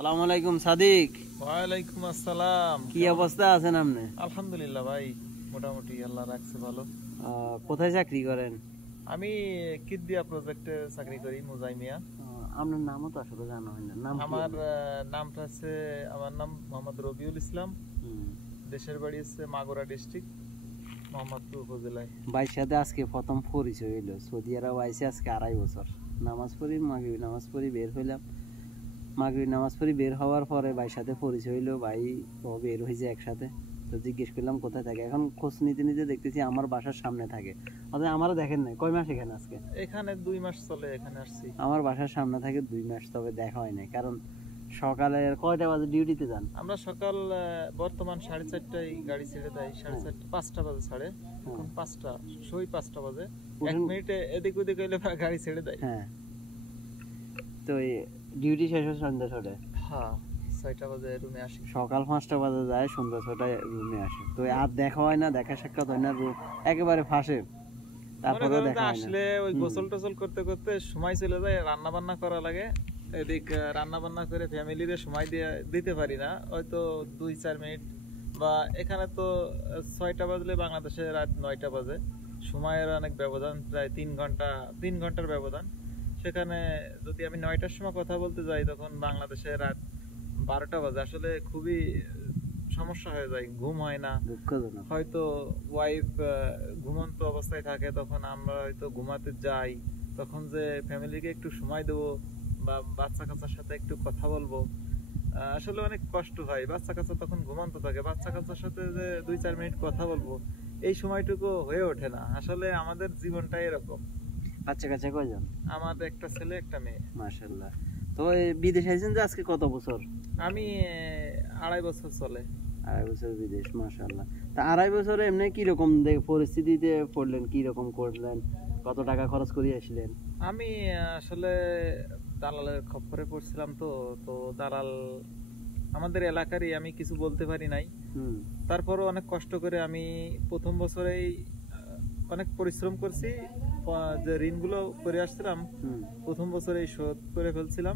আসসালামু আলাইকুম সাদিক। ওয়ালাইকুম আসসালাম। কি অবস্থা আছেন আপনি? আলহামদুলিল্লাহ ভাই, মোটামুটি আল্লাহ রাখছে ভালো। কোথায় চাকরি করেন? আমি কিদ্দিয়া প্রজেক্টে চাকরি করি, মুজাইমিয়া। আপনার নামও তো আসলে জানা হয় না। নাম আমার নামটা হচ্ছে, আমার নাম মোহাম্মদ রবিউল ইসলাম। দেশের বাড়ি হচ্ছে মাগুরা ডিস্ট্রিক্ট, মোহাম্মদপুর উপজেলায়। ভাইয়ের সাথে আজকে প্রথম পরিচয় হইলো। সৌদি আরব আইসে আজকে 2.5 বছর। নামাজ পড়ি, মাগরিব নামাজ পড়ি বের হইলাম। মাগরিব নামাজ পড়ি বের হওয়ার পরে ভাইয়ের সাথে পরিচয় হইলো। ভাই ও বের হয়েছে একসাথে। তো জিজ্ঞেস করলাম কোথায় থাকে। এখন খোঁজ নিতে নিতে দেখতেছি আমার বাসার সামনে থাকে। আমারও দেখেন নাই। কয় মাস এখানে আজকে? এখানে 2 মাস চলে, এখানে আসছি। আমার বাসার সামনে থাকে 2 মাস, তবে দেখা হয় নাই। কারণ সকালে কয়টা বাজে ডিউটিতে যান? আমরা সকাল বর্তমান 4:30টায় গাড়ি ছেড়ে দেয়। 4:30, 5টা বাজে ছাড়ে। এখন 5টা, সই 5টা বাজে। 1 মিনিটে এদিক ওদিক হইলে গাড়ি ছেড়ে দেয়। হ্যাঁ, তো ডিউটি শেষ হয় সন্ধ্যা 6টায়। হ্যাঁ, 6টা বাজে রুমে আসি। সকাল 5টা বাজে যায়, সন্ধ্যা 6টায় রুমে আসে। তো আর দেখা হয় না, দেখা সাক্ষাৎ হয় না, একেবারে ফাঁসে। তারপরে দেখা হয় না। আসলে ওই গোসল টোসল করতে করতে সময় চলে যায়, রান্না বান্না করা লাগে। এদিক রান্না বান্না করে ফ্যামিলিরে সময় দিতে পারি না। হয়তো 2-4 মিনিট, বা এখানে তো 6টা বাজলে বাংলাদেশে রাত 9টা বাজে। সময়ের অনেক ব্যবধান, প্রায় 3 ঘন্টার ব্যবধান। সেখানে যদি আমি 9টার সময় কথা বলতে যাই, তখন বাংলাদেশে রাত 12টা বাজে। আসলে খুবই সমস্যা হয়ে যায়, ঘুম হয় না। হয়তো ওয়াইফ ঘুমন্ত অবস্থায় থাকে, তখন আমরা হয়তো ঘুমাতে যাই। তখন যে ফ্যামিলিকে একটু সময় দেবো বা বাচ্চা কাচ্চার সাথে একটু কথা বলবো, আসলে অনেক কষ্ট হয়। বাচ্চা কাচ্চা তখন ঘুমন্ত থাকে, বাচ্চা কাচ্চার সাথে যে 2-4 মিনিট কথা বলবো, এই সময়টুকু হয়ে ওঠে না। আসলে আমাদের জীবনটাই এরকম। বাচ্চা কাচ্চা কয়জন? আমার একটা ছেলে, একটা মেয়ে। মাশাআল্লাহ। তো বিদেশে আছেন যে আজকে কত বছর? আমি 2.5 বছর চলে। 2.5 বছর বিদেশ, মাশাআল্লাহ। তা 2.5 বছরে এমনি কিরকম পরিস্থিতিতে পড়লেন, কিরকম করলেন, কত টাকা খরচ করে আসলেন? আমি আসলে দালালের খপ্পরে পড়ছিলাম। তো দালাল আমাদের এলাকারই, আমি কিছু বলতে পারি নাই। তারপরও অনেক কষ্ট করে আমি প্রথম বছরেই অনেক পরিশ্রম করছি। যে ঋণগুলো করে আসছিলাম প্রথম বছরেই শোধ করে ফেলছিলাম,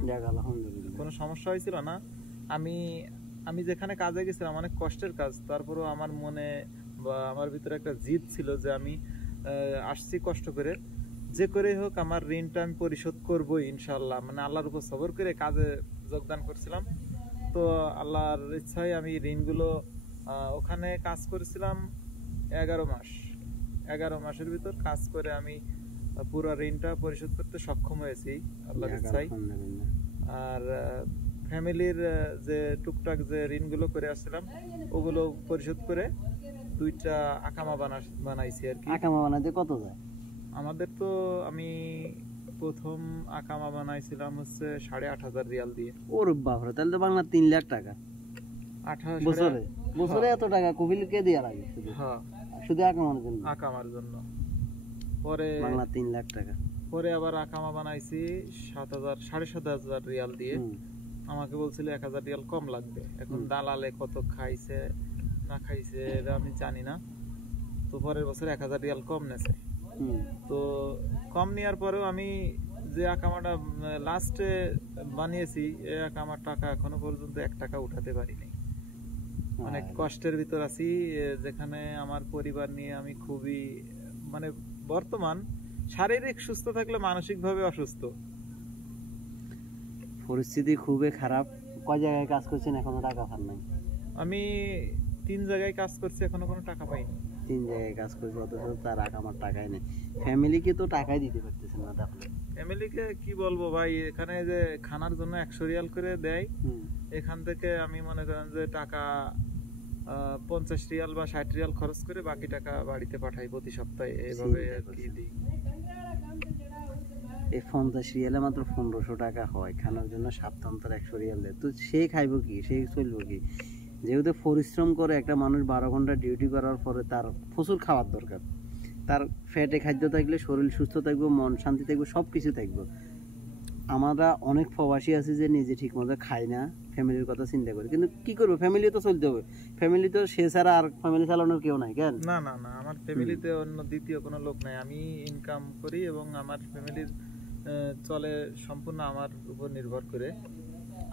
কোনো সমস্যা হয়েছিল না। আমি যেখানে কাজে গেছিলাম, অনেক কষ্টের কাজ, তারপরও আমার মনে বা আমার ভিতরে একটা জিদ ছিল যে আমি আসছি কষ্ট করে, যে করে হোক আমার ঋণটা আমি পরিশোধ করবো ইনশাল্লাহ। মানে আল্লাহর উপর সবর করে কাজে যোগদান করছিলাম। তো আল্লাহর ইচ্ছায় আমি ঋণগুলো ওখানে কাজ করেছিলাম 11 মাস। 11 মাসের ভিতর কাজ করে আমি পুরো ঋণটা পরিশোধ করতে সক্ষম হয়েছি আল্লাহর ইচ্ছায়। আর ফ্যামিলির যে টুকটাক যে ঋণগুলো করে আসছিলাম, ওগুলো পরিশোধ করে 2টা আকামা বানাইছি আর কি। আকামা বানাতে কত যায়? আমাদের তো আমি প্রথম আকামা বানাইছিলাম হচ্ছে 8,500 রিয়াল দিয়ে। ওরে বাপরে, তাহলে তো বাংলা 3 লাখ টাকা বছরে। বছরে এত টাকা কবিলকে দেয়া লাগে? হ্যাঁ, শুধু আকামার জন্য। পরে বাংলা 3 লাখ টাকা। পরে আবার আকামা বানাইছি 7,500 রিয়াল দিয়ে। আমাকে বলছিল 1,000 রিয়াল কম লাগবে। এখন দালালে কত খাইছে না খাইছে এটা আমি জানি না। তো পরের বছর 1,000 রিয়াল কম নেছে। তো কম নেওয়ার পরেও আমি যে আকামাটা লাস্টে বানিয়েছি, এই আকামার টাকা এখনো পর্যন্ত 1 টাকা উঠাতে পারিনি। অনেক কষ্টের ভিতর আছি, যেখানে আমার পরিবার নিয়ে আমি খুবই, মানে বর্তমান শারীরিক সুস্থ থাকলে মানসিক ভাবে অসুস্থ। পরিস্থিতি খুবই খারাপ। কয় জায়গায় কাজ করছেন, এখনো টাকা পান নাই? আমি 3 জায়গায় কাজ করছি, এখনো কোনো টাকা পাইনি। 3 জায়গায় কাজ করছি, অথচ তার আমার টাকাই নেই। ফ্যামিলিকে তো টাকাই দিতে পারতেছেন না। তাহলে ফ্যামিলিকে কি বলবো ভাই, এখানে যে খানার জন্য 100 রিয়াল করে দেয়, এখান থেকে আমি মনে করেন যে টাকা 50 রিয়াল বা 60 রিয়াল খরচ করে বাকি টাকা বাড়িতে পাঠাই প্রতি সপ্তাহে। এইভাবে আর কি দিই। এই 50 রিয়ালে মাত্র 1500 টাকা হয়। খানার জন্য সপ্তাহান্তর 100 রিয়াল দেয়। তো সে খাইবো কি, সে চলবো কি? যেহেতু পরিশ্রম করে একটা মানুষ 12 ঘন্টা ডিউটি করার পরে তার প্রচুর খাওয়ার দরকার। তার ফ্যাটে খাদ্য থাকলে শরীর সুস্থ থাকবে, মন শান্তি থাকবে, সব কিছু থাকবে। আমরা অনেক প্রবাসী আছি যে নিজে ঠিক মতো খাই না, ফ্যামিলির কথা চিন্তা করি। কিন্তু কি করবো, ফ্যামিলি তো চলতে হবে। ফ্যামিলি তো সে ছাড়া আর ফ্যামিলি চালানোর কেউ নাই। কেন? না না না, আমার ফ্যামিলিতে অন্য দ্বিতীয় কোনো লোক নাই। আমি ইনকাম করি এবং আমার ফ্যামিলির চলে সম্পূর্ণ আমার উপর নির্ভর করে।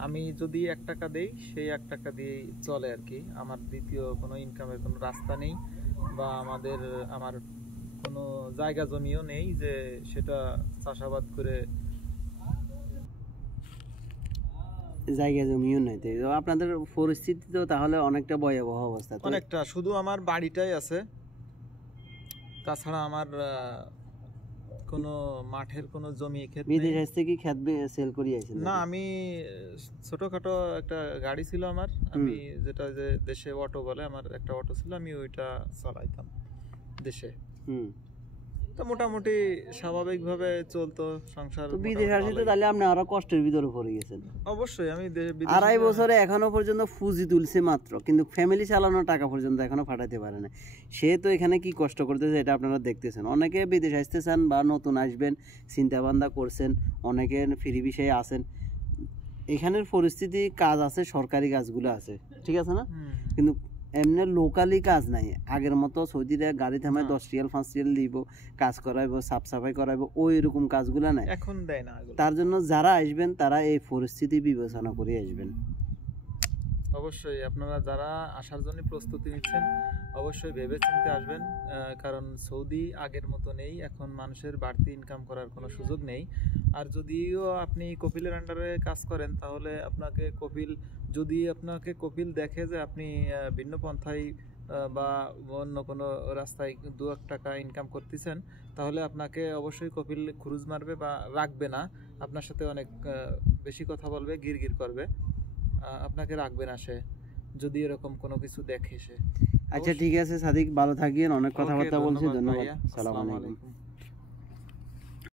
আমি যদি 1 টাকা দেই সেই 1 টাকা দিয়েই চলে আর কি। আমার দ্বিতীয় কোনো ইনকামের কোনো রাস্তা নেই, বা আমার কোনো জায়গা জমিও নেই যে সেটা চাষাবাদ করে। জায়গা জমিও নাই, তো আপনাদের পরিস্থিতি তো তাহলে অনেকটা ভয়াবহ অবস্থা। অনেকটা, শুধু আমার বাড়িটাই আছে, তাছাড়া আমার কোনো মাঠের কোনো জমি ক্ষেত নেই। বিদেশ আসতে কি ক্ষেত সেল করি আইছেন? না, আমি ছোটখাটো একটা গাড়ি ছিল আমার, আমি যেটা যে দেশে অটো বলে, আমার একটা অটো ছিল, আমি ওইটা চালাইতাম দেশে। তো মোটামুটি স্বাভাবিকভাবে চলতো সংসার। তো বিদেশ আসতে তাহলে আপনি আরো কষ্টের ভিতরে পড়ে গেছেন। অবশ্যই আমি 2.5 বছরে এখনো পর্যন্ত পুঁজি তুলছে মাত্র, কিন্তু ফ্যামিলি চালানোর টাকা পর্যন্ত এখনো পাঠাতে পারে না। সে তো এখানে কি কষ্ট করতেছে এটা আপনারা দেখতেছেন। অনেকে বিদেশ আসতে চান বা নতুন আসবেন চিন্তা ভাবনা করছেন, অনেকে ফ্রি বিষয়ে আছেন। এখানের পরিস্থিতি, কাজ আছে, সরকারি কাজগুলো আছে, ঠিক আছে না, কিন্তু এমনি লোকালি কাজ নাই। আগের মতো সৌদিরা গাড়ি থামায় 10 রিয়াল 5 রিয়াল দিব, কাজ করাইবো, সাফ সাফাই করাইবো, ওই রকম কাজগুলো নাই, এখন দেয় না। তার জন্য যারা আসবেন তারা এই পরিস্থিতি বিবেচনা করে আসবেন। অবশ্যই আপনারা যারা আসার জন্য প্রস্তুতি নিচ্ছেন অবশ্যই ভেবে চিন্তে আসবেন, কারণ সৌদি আগের মতো নেই, এখন মানুষের বাড়তি ইনকাম করার কোনো সুযোগ নেই। আর যদিও আপনি কপিলের আন্ডারে কাজ করেন, তাহলে আপনাকে কপিল দেখে যে আপনি ভিন্ন পন্থায় বা অন্য কোনো রাস্তায় 2-1 টাকা ইনকাম করতেছেন, তাহলে আপনাকে অবশ্যই কপিল খুরুজ মারবে বা রাখবে না, আপনার সাথে অনেক বেশি কথা বলবে, গিরগির করবে, আপনাকে রাখবে না সে, যদি এরকম কোনো কিছু দেখে সে। আচ্ছা ঠিক আছে সাদিক, ভালো থাকিয়েন, অনেক কথাবার্তা বলছি, ধন্যবাদ, আসসালামু আলাইকুম।